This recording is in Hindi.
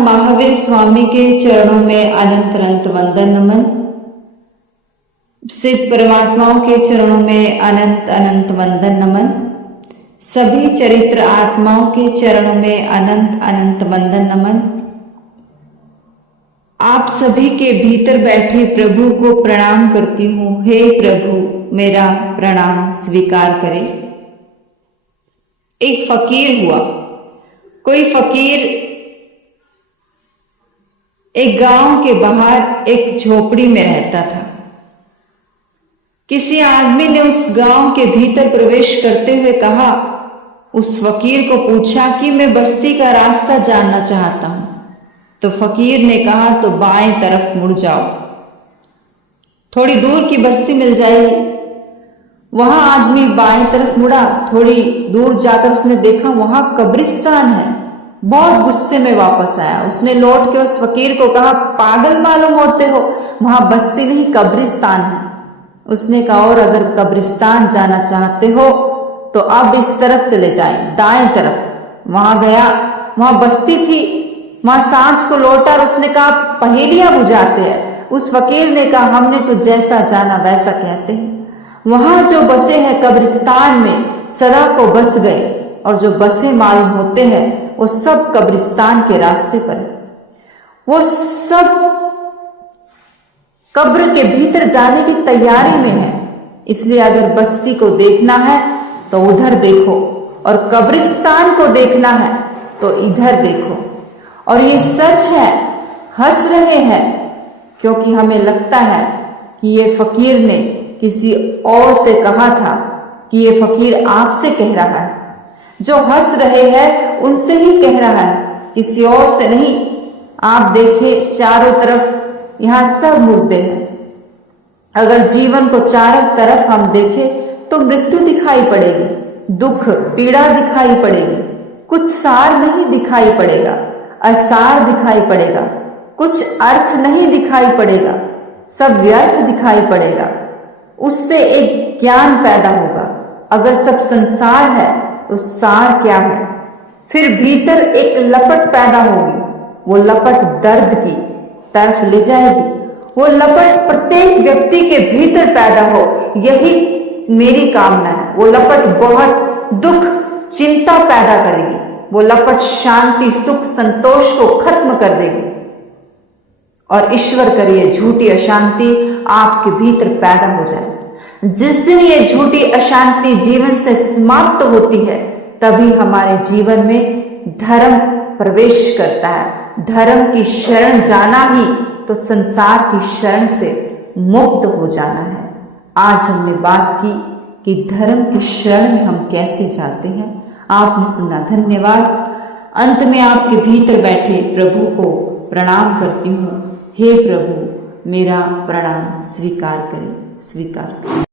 महावीर स्वामी के चरणों में अनंत अनंत वंदन नमन। सिद्ध परमात्माओं के चरणों में अनंत अनंत वंदन नमन। सभी चरित्र आत्माओं के चरणों में अनंत अनंत वंदन नमन। आप सभी के भीतर बैठे प्रभु को प्रणाम करती हूँ। हे प्रभु, मेरा प्रणाम स्वीकार करें। एक फकीर हुआ। कोई फकीर एक गांव के बाहर एक झोपड़ी में रहता था। किसी आदमी ने उस गांव के भीतर प्रवेश करते हुए कहा, उस फकीर को पूछा कि मैं बस्ती का रास्ता जानना चाहता हूं। तो फकीर ने कहा, तो बाएं तरफ मुड़ जाओ, थोड़ी दूर की बस्ती मिल जाएगी। वहां आदमी बाएं तरफ मुड़ा। थोड़ी दूर जाकर उसने देखा वहां कब्रिस्तान है। बहुत गुस्से में वापस आया। उसने लौट के उस फकीर को कहा, पागल मालूम होते हो, वहां बस्ती नहीं कब्रिस्तान है। उसने कहा, और अगर कब्रिस्तान जाना चाहते हो तो अब इस तरफ चले जाएं, दाएं तरफ। वहां गया, वहां बस्ती थी। वहां सांझ को लौटा और उसने कहा, पहेलियां बुझाते हैं। उस फकीर ने कहा, हमने तो जैसा जाना वैसा कहते हैं। वहां जो बसे हैं कब्रिस्तान में सदा को बस गए, और जो बसे मालूम होते हैं वो सब कब्रिस्तान के रास्ते पर है। वो सब कब्र के भीतर जाने की तैयारी में है। इसलिए अगर बस्ती को देखना है तो उधर देखो, और कब्रिस्तान को देखना है तो इधर देखो। और ये सच है। हंस रहे हैं क्योंकि हमें लगता है कि ये फकीर ने किसी और से कहा था, कि ये फकीर आपसे कह रहा है। जो हंस रहे हैं उनसे ही कह रहा है, किसी और से नहीं। आप देखिए चारों तरफ यहां सब मुर्दे हैं। अगर जीवन को चारों तरफ हम देखें तो मृत्यु दिखाई पड़ेगी, दुख पीड़ा दिखाई पड़ेगी। कुछ सार नहीं दिखाई पड़ेगा, असार दिखाई पड़ेगा। कुछ अर्थ नहीं दिखाई पड़ेगा, सब व्यर्थ दिखाई पड़ेगा। उससे एक ज्ञान पैदा होगा। अगर सब संसार है तो सार क्या है? फिर भीतर एक लपट पैदा होगी। वो लपट दर्द की तरफ ले जाएगी। वो लपट प्रत्येक व्यक्ति के भीतर पैदा हो, यही मेरी कामना है। वो लपट बहुत दुख चिंता पैदा करेगी। वो लपट शांति सुख संतोष को खत्म कर देगी। और ईश्वर करिए झूठी अशांति आपके भीतर पैदा हो जाए। जिस दिन ये झूठी अशांति जीवन से समाप्त होती है, तभी हमारे जीवन में धर्म प्रवेश करता है। धर्म की शरण जाना ही तो संसार की शरण से मुक्त हो जाना है। आज हमने बात की कि धर्म की शरण में हम कैसे जाते हैं। आपने सुना, धन्यवाद। अंत में आपके भीतर बैठे प्रभु को प्रणाम करती हूँ। हे प्रभु, मेरा प्रणाम स्वीकार करें, स्वीकार करें।